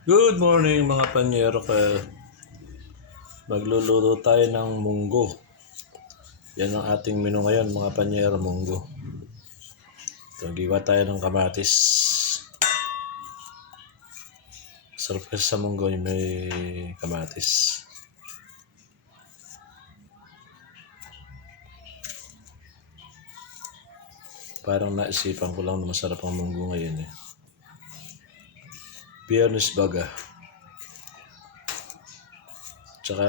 Good morning mga panyero ka. Magluluto tayo ng munggo. Yan ang ating menu ngayon mga panyero munggo. Ito, giwa tayo ng kamatis. Sarap sa munggo yung may kamatis. Parang naisipan ko lang na masarap ang munggo ngayon eh. Biyernes baga. Tsaka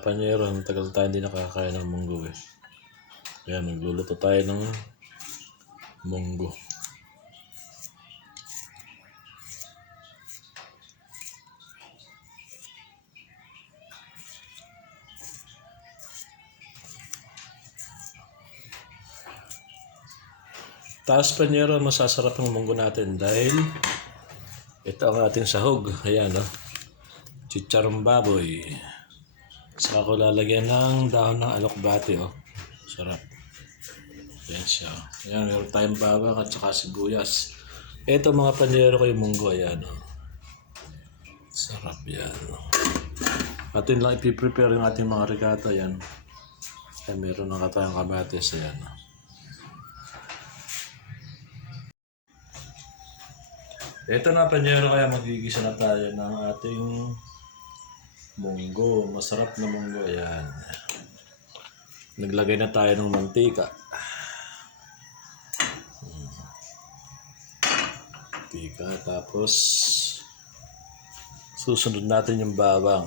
panyero, ang tagal tayo hindi nakakain ng munggo eh. Kaya magluluto tayo ng munggo. Taas panyero, masasarap ang munggo natin dahil ito ang ating sahog. Ayan, oh. Chicharong baboy. Saka ko lalagyan ng dahon ng alokbati, oh. Sarap. Ayan siya. Ayan, meron tayong bawang at saka sibuyas. Ito mga panyero ko yung munggo. Ayan, oh. Sarap yan. Atin lang ipiprepare yung ating mga ricotta. Ayan. Ayan, meron na ka tayong kamatis. Ayan, oh. Ito na panyero kaya magigisa na tayo ng ating munggo. Masarap na munggo. Ayan. Naglagay na tayo ng mantika. Mantika. Tapos susunod natin yung bawang.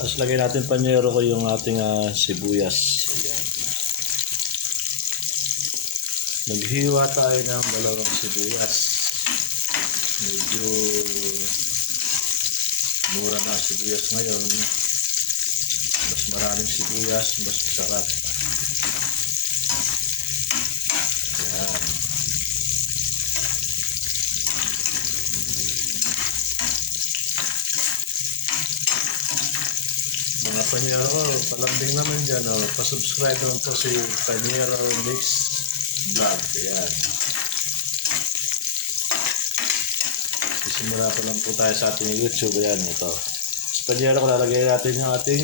Tapos lagay natin panyero ko yung ating ah, sibuyas. Ayan. Naghiwa tayo ng dalawang sibuyas. Medyo mura na sibuyas ngayon. Mas maraming sibuyas, mas masarap. Ayan. Mga panyero ko, palambing naman dyan, oh. pasubscribe naman po si Panyero Mix Vlog. Ayan. Sisimula ko lang po tayo sa ating YouTube. Ayan, ito. Sa panyero ko, natin yung ating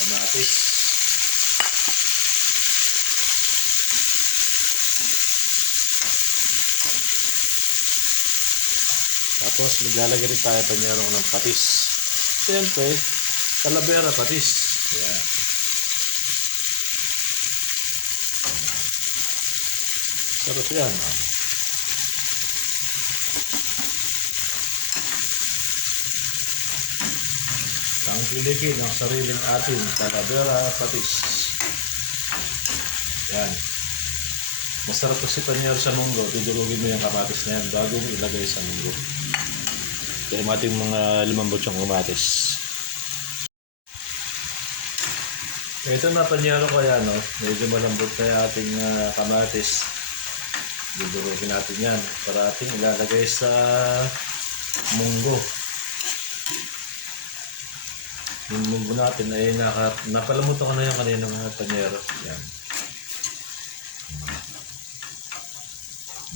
kamatis. Tapos, maglalagay rin tayo panyero ng patis. Siyempre, Calavera patis. Yan. Sarap yan. ah. Tangkilikin ang sariling atin. Calavera patis. Yan. Masarap kasi panyero sa munggo. Dudulugin mo yung kamatis na yan bago mo ilagay sa munggo. Ito yung ating mga limang butsyong kamatis. Ito na panyero ko yan, no? Medyo malambot na yung ating ah, kamatis. Dudurugin natin yan para ating ilalagay sa munggo. Yung munggo natin ay naka, napalamutan ko na yung kanina mga panyero. Yan.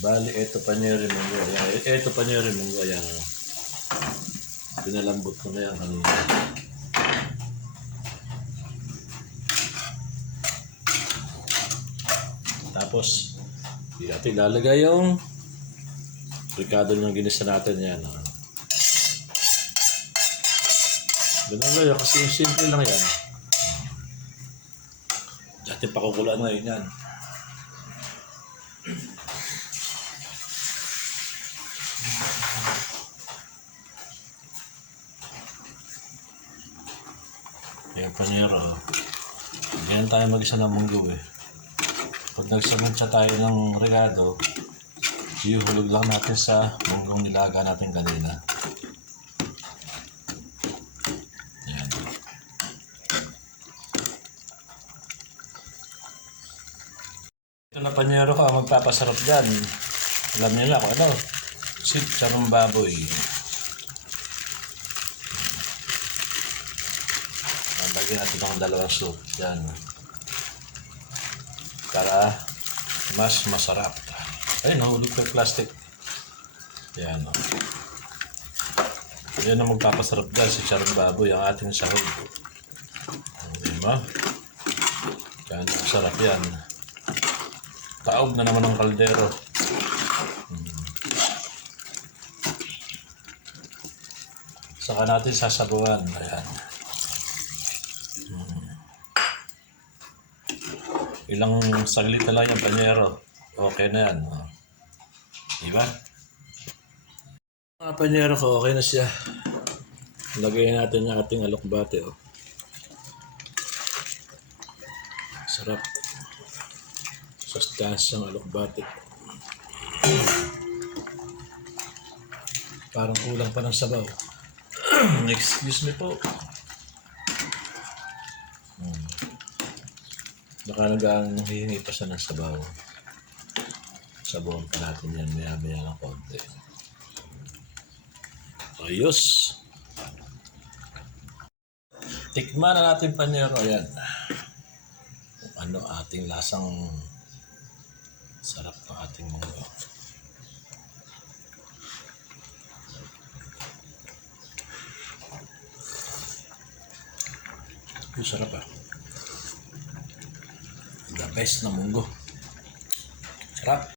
Bali, ito panyero munggo. Yan. Ito panyero munggo. Yan. Pinalambot ko na yan kanina. Tapos, di natin ilalagay yung ricado ng ginisa natin yan. ah. Ganun lang yun, kasi yung simple lang yan. Dati pakukulaan ngayon yan. Kaya panyero, ganyan tayo mag-isa ng munggo eh. Pag nagsamantsa tayo ng regado, iuhulog lang natin sa munggong nilaga natin kanina. Ito na panyero ka, magpapasarap dyan. Alam niyo na kung ano. Sitsarong baboy. Lagyan natin ng dalawang soup. Yan. Para mas masarap. Ay, nahulog ko yung plastic. Yan. O. Yan ang magpapasarap dyan si Charong Baboy, ang ating sahog. Di ba? Yan, masarap yan. Taob na naman ng kaldero. Hmm. Saka natin sasabuan. Ayan. Ilang saglit na lang yung panyero. Okay na yan. Diba? Mga panyero ko, okay na siya. Lagay natin yung ating alokbate. Oh. Sarap. Sustansiyang alokbate. Parang kulang pa ng sabaw. Excuse me po. Baka nagang hihingi pa siya ng sabaw. Sabawan pa natin yan maya-maya ng konti. Ayos. Tikman na natin panyero. Ayan. Kung ano ating lasang sarap ng ating munggo. Ang sarap ah. Best na munggo. Sarap.